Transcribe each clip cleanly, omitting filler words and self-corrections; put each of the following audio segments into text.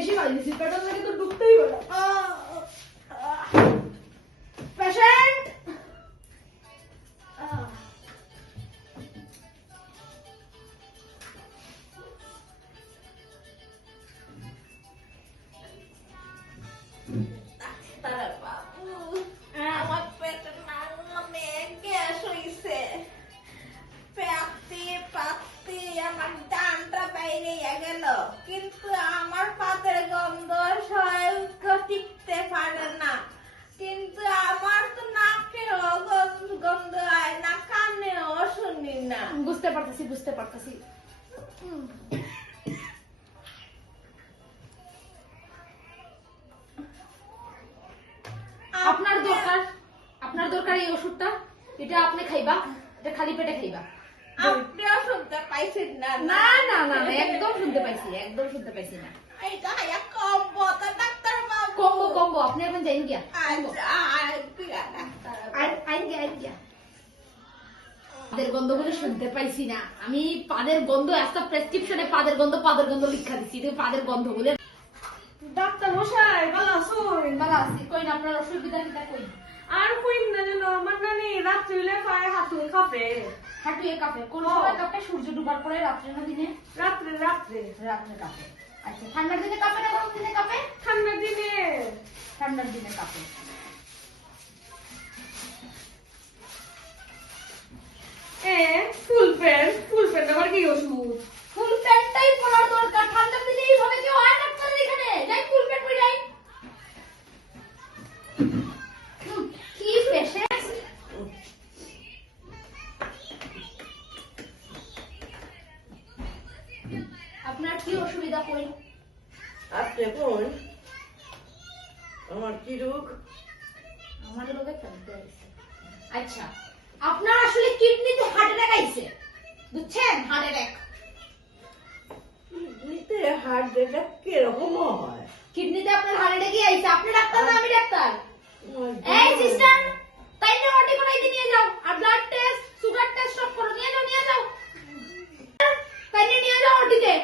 বেশি ভালো দিছি, পেটের লাগে তো ঢুকতেই বলে। পেশেন্ট আমার পেটে অনেক গ্যাস হইছে, পাতি আমার ডানটা বাইরে গেল, কিন্তু আমার পাতের গন্ধ সবাই টিকতে পারে না, কিন্তু আমার তো নাকেও গন্ধ হয় না, কানেও শুনি না। বুঝতে পারতেছি, বুঝতে পারতেছি। আপনার দরকার এই ওষুধটা, এটা আপনি খাইবা, এটা খালি পেটে খাইবা। আপনিও শুনতে পাইছেন না? না না না, একদম শুনতে পাইছি, একদম শুনতে পাইছি না। এইটা কম্বো তো ডাক্তার বাবু। কম্বো কম্বো, আপনি এখন যাইন গিয়া। পাদের গন্ধ বলে শুনতে পাইছি না আমি, পাদের গন্ধ একটা প্রেসক্রিপশনে পাদের গন্ধ লিখা দিছি, পাদের গন্ধ বলে। ডাক্তার মশাই ভালো আছেন? ভালো আছি। কই না আপনার অসুবিধা কিটা কই? আর কইন না যেন আমার নানি রাত্রি হইলে পায়ে হাতুড়ে কাঁপে। হাঁটুয়ে কাঁপে? কোন সময় কাঁপে? সূর্য ডুবার পরে, রাত্রে না দিনে? রাত্রে রাত্রে রাত্রে কাঁপে। আচ্ছা, ঠান্ডার দিনে কাঁপে না গরম দিনে কাঁপে? ঠান্ডার দিনে। ঠান্ডার দিনে কাঁপে। ফুল প্যান্ট আবার কি ওষুধ? ফুল প্যান্টটাই পরার দরকার, ঠান্ডার দিনে এইভাবে কেউ হয় ডাক্তারের এখানে? যাই ফুল প্যান্ট পরে যাই। কি পেশেন্ট? আপনার কি অসুবিধা কই? আপনি কোন? আমার কি রোগ? আমার লোকে কাঁদতে আছে। আচ্ছা, আপনার আসলে কিডনিতে হার্ট অ্যাটাক আইছে, বুঝছেন? Heart attack. কিডনিতে হার্ট অ্যাটাক কিরকম হয়? কিডনিতে আপনার হার্ট অ্যাটাকই আইছে। আপনি ডাক্তার না আমি ডাক্তার? এই সিস্টার, তাইলে ওটি কোনাইতে নিয়ে যাও, আর ব্লাড টেস্ট, সুগার টেস্ট সব করো, নিয়ে যাও, নিয়ে যাও, তাইলে নিয়ে যাও ওটিতে।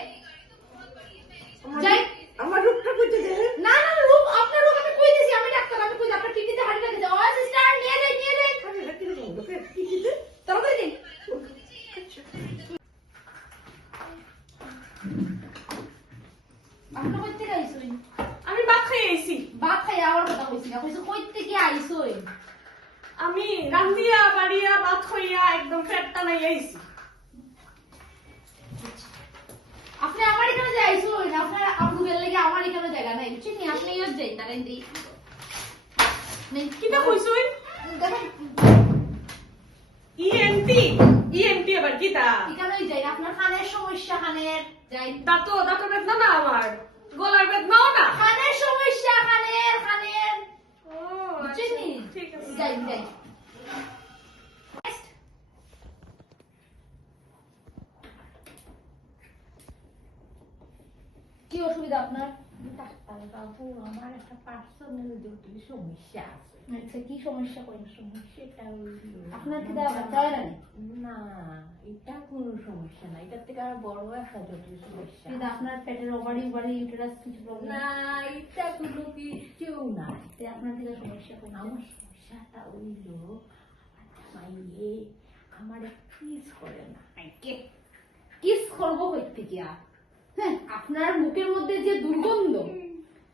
যাই। আমার রোগটা কইতে দে। না না, রূপ আপনার রূপ আমি কই দিছি, আমি ডাক্তার, আমি কই আপনার কিডনিতে হার্ট অ্যাটাক আইছে। ও সিস্টার, নিয়ে যাই, নিয়ে যাই। এটা কিরকম লোকে কি দিতে? তাড়াতাড়ি দিন। আপনি কই থেকে আইছেন? আমি ভাত খেয়ে আইছি। ভাত খাই আওয়ার কথা কইছি না, কইছো কই থেকে আইছেন? আমি রান্ধিয়া বাড়িয়া ভাত খাইয়া একদম পেটটা নাই আইছি। আপনি আমার এখানে যে আইছেন, আপনার আপু গেল লাগি আমার এখানে জায়গা নাই, বুঝছেন? আপনি ইয়া যাই তারেন দেই। কিটা কইছুই? দেখেন, ইএনটি আবার কিটা? এখানেই যাই। আপনার কানের সমস্যা, কানের যাই। দাঁতের বেদনা না, আমার গলার বেদনাও না। কানের সমস্যা, কানের ও বুঝছেন নি? ঠিক আছে, যাই যাই। কি অসুবিধা আপনার? ডাক্তার বাবু, আমার একটা পার্সোনাল জটিল সমস্যা আছে। আচ্ছা, কি সমস্যা করেন? সেটা হইলো আপনার কি বাচ্চা হয় না? না, এটা কোনো সমস্যা না, এটার থেকে আর বড় একটা জটিল সমস্যা। কিন্তু আপনার পেটের ওভারি ইউটেরাস কিছু প্রবলেম? না, এটা কোনো কিছু না। আপনার কি সমস্যা কোন? আমার সমস্যাটা হইলো আমার জামাইয়ে আমার কিস করে না। কিস করবো হইতে গিয়া? হ্যাঁ, আপনার মুখের মধ্যে যে দুর্গন্ধ,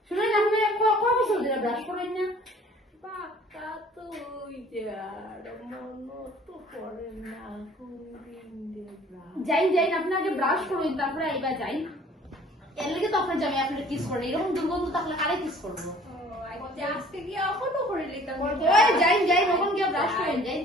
শুনেন আপনি কখন চলতে ব্রাশ করেন না? বাচ্চা তো ওই যে আর মনে তো করে না, কোনদিন যাই যাই, আপনি আগে ব্রাশ করুন, তারপরে আইবা যাই। এর লেগে তো আপনার জামাই আপনার কিস করে, এরকম দুর্গন্ধ থাকলে কারে কিস করবো? আজকে গিয়ে এখনো করে নিতাম। যাই যাই, তখন গিয়ে ব্রাশ করেন, যাই।